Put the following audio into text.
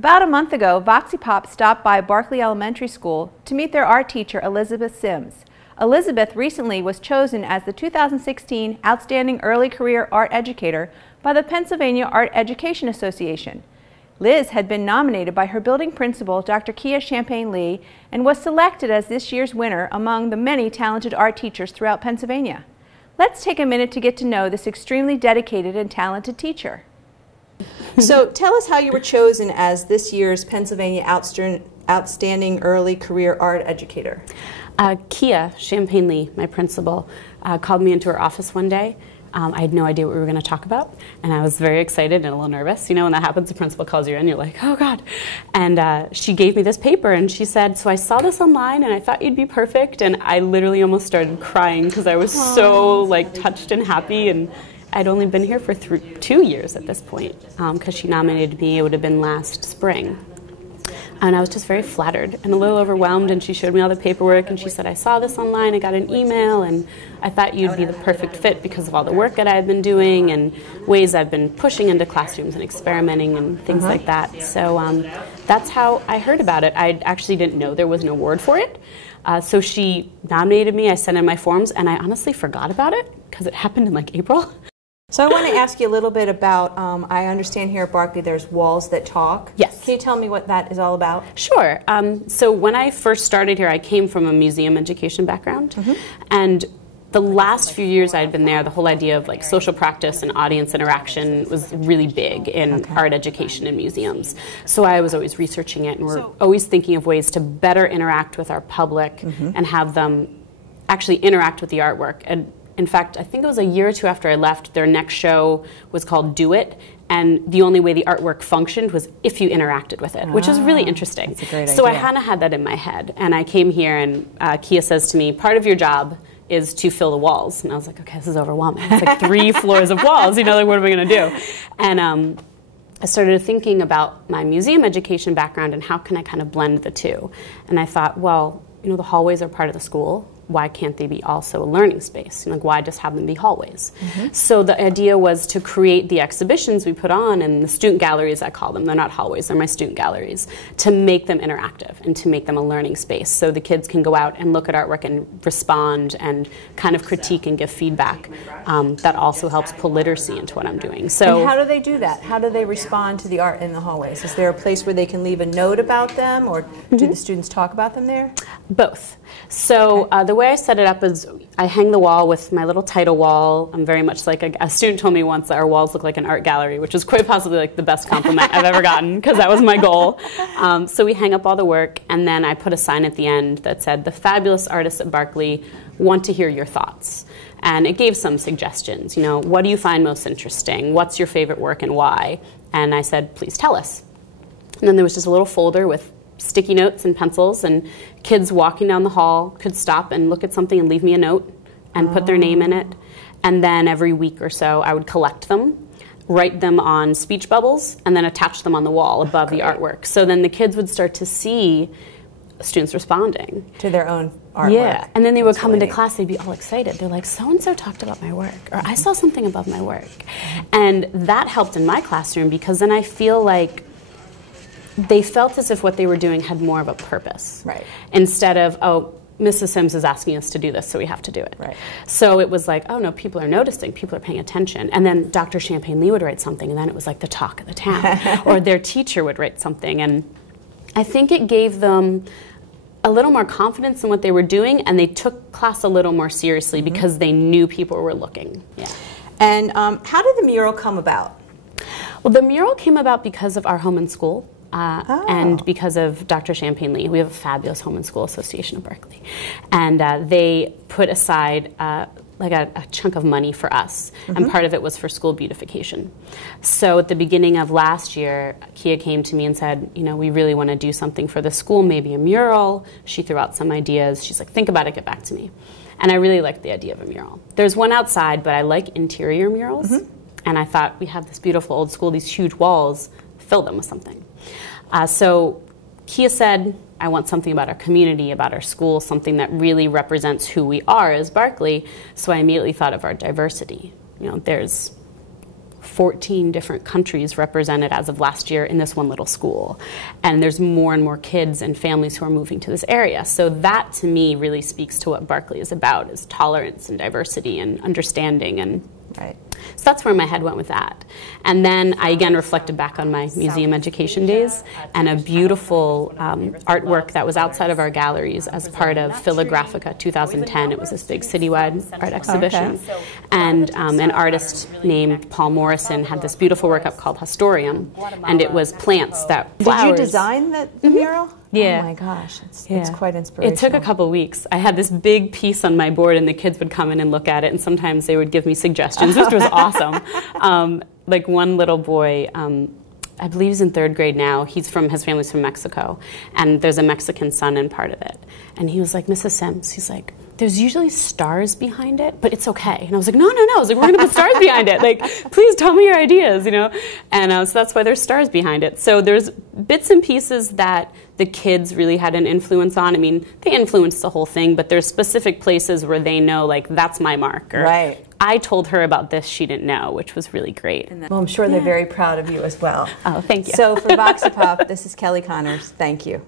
About a month ago, Voxy Pop stopped by Barkley Elementary School to meet their art teacher, Elizabeth Sims. Elizabeth recently was chosen as the 2016 Outstanding Early Career Art Educator by the Pennsylvania Art Education Association. Liz had been nominated by her building principal, Dr. Kia Champagne-Lee, and was selected as this year's winner among the many talented art teachers throughout Pennsylvania. Let's take a minute to get to know this extremely dedicated and talented teacher. So tell us how you were chosen as this year's Pennsylvania Outstanding Early Career Art Educator. Kia Champagne-Lee, my principal, called me into her office one day. I had no idea what we were going to talk about, and I was very excited and a little nervous. You know, when that happens, the principal calls you in, you're like, oh God. And she gave me this paper, and she said, so I saw this online, and I thought you'd be perfect. And I literally almost started crying because I was so like touched and happy. And I'd only been here for 2 years at this point, because she nominated me. It would have been last spring. And I was just very flattered and a little overwhelmed, and she showed me all the paperwork, and she said, I saw this online, I got an email, and I thought you'd be the perfect fit because of all the work that I've been doing and ways I've been pushing into classrooms and experimenting and things like that. So that's how I heard about it. I actually didn't know there was an award for it. So she nominated me, I sent in my forms, and I honestly forgot about it because it happened in like April. So I want to ask you a little bit about, I understand here at Barkley there's Walls That Talk. Yes. Can you tell me what that is all about? Sure. So when I first started here, I came from a museum education background. And the last few years I'd been there, the whole idea of like social practice and audience interaction was really big in art education in museums. So I was always researching it, and we're always thinking of ways to better interact with our public and have them actually interact with the artwork. And in fact, I think it was a year or two after I left, their next show was called Do It, and the only way the artwork functioned was if you interacted with it, which is really interesting. That's a great so idea. I kind of had that in my head, and I came here, and Kia says to me, part of your job is to fill the walls. And I was like, okay, this is overwhelming. It's like 3 floors of walls, you know, like what am I going to do? And I started thinking about my museum education background and how can I kind of blend the two. And I thought, well, you know, the hallways are part of the school. Why can't they be also a learning space? Like, why just have them be hallways? So the idea was to create the exhibitions we put on, and the student galleries, I call them. They're not hallways, they're my student galleries, to make them interactive and to make them a learning space so the kids can go out and look at artwork and respond and kind of critique and give feedback. That also helps pull literacy into what I'm doing. So, and how do they do that? How do they respond to the art in the hallways? Is there a place where they can leave a note about them, or do the students talk about them there? Both. So the way I set it up is I hang the wall with my little title wall. I'm very much like a student told me once that our walls look like an art gallery, which is quite possibly like the best compliment I've ever gotten, because that was my goal. So we hang up all the work, and then I put a sign at the end that said, the fabulous artists at Barkley want to hear your thoughts. And it gave some suggestions, you know, what do you find most interesting? What's your favorite work and why? And I said, please tell us. And then there was just a little folder with sticky notes and pencils, and kids walking down the hall could stop and look at something and leave me a note and put their name in it. And then every week or so I would collect them, write them on speech bubbles, and then attach them on the wall above the artwork. So then the kids would start to see students responding to their own artwork. Yeah, and then they would come into class, they'd be all excited. They're like, so-and-so talked about my work, or I saw something above my work. And that helped in my classroom, because then I feel like they felt as if what they were doing had more of a purpose. Right. Instead of, oh, Mrs. Sims is asking us to do this, so we have to do it. Right. So it was like, oh no, people are noticing, people are paying attention. And then Dr. Champagne-Lee would write something, and then it was like the talk of the town. Or their teacher would write something. And I think it gave them a little more confidence in what they were doing, and they took class a little more seriously because they knew people were looking. Yeah. And how did the mural come about? Well, the mural came about because of our home and school. And because of Dr. Champagne-Lee. We have a fabulous Home and School Association of Berkeley. And they put aside like a chunk of money for us, and part of it was for school beautification. So at the beginning of last year, Kia came to me and said, you know, we really want to do something for the school, maybe a mural. She threw out some ideas. She's like, think about it, get back to me. And I really liked the idea of a mural. There's one outside, but I like interior murals. And I thought, we have this beautiful old school, these huge walls, fill them with something. So Kia said, I want something about our community, about our school, something that really represents who we are as Barkley. So I immediately thought of our diversity. You know, there's 14 different countries represented as of last year in this one little school. And there's more and more kids and families who are moving to this area. So that, to me, really speaks to what Berkeley is about, is tolerance and diversity and understanding. And right. So that's where my head went with that. And then I again reflected back on my museum education days and a beautiful artwork that was outside of our galleries as part of Philagraphica 2010. It was this big citywide art exhibition. Okay. And an artist named Paul Morrison had this beautiful work up called Hostorium. And it was plants that flowers. Did you design the mural? Yeah. Oh my gosh, it's quite inspirational. It took a couple weeks. I had this big piece on my board and the kids would come in and look at it, and sometimes they would give me suggestions, which was awesome. Like one little boy, I believe he's in 3rd grade now, his family's from Mexico, and there's a Mexican son in part of it. And he was like, Mrs. Sims, he's like, there's usually stars behind it, but it's okay. And I was like, no. I was like, we're going to put stars behind it. Like, please tell me your ideas, you know? And so that's why there's stars behind it. So there's bits and pieces that the kids really had an influence on. I mean, they influenced the whole thing, but there's specific places where they know, like, that's my mark. Or, right. I told her about this, she didn't know, which was really great. Well, I'm sure they're very proud of you as well. Oh, thank you. So for Voxipop, this is Kelly Connors. Thank you.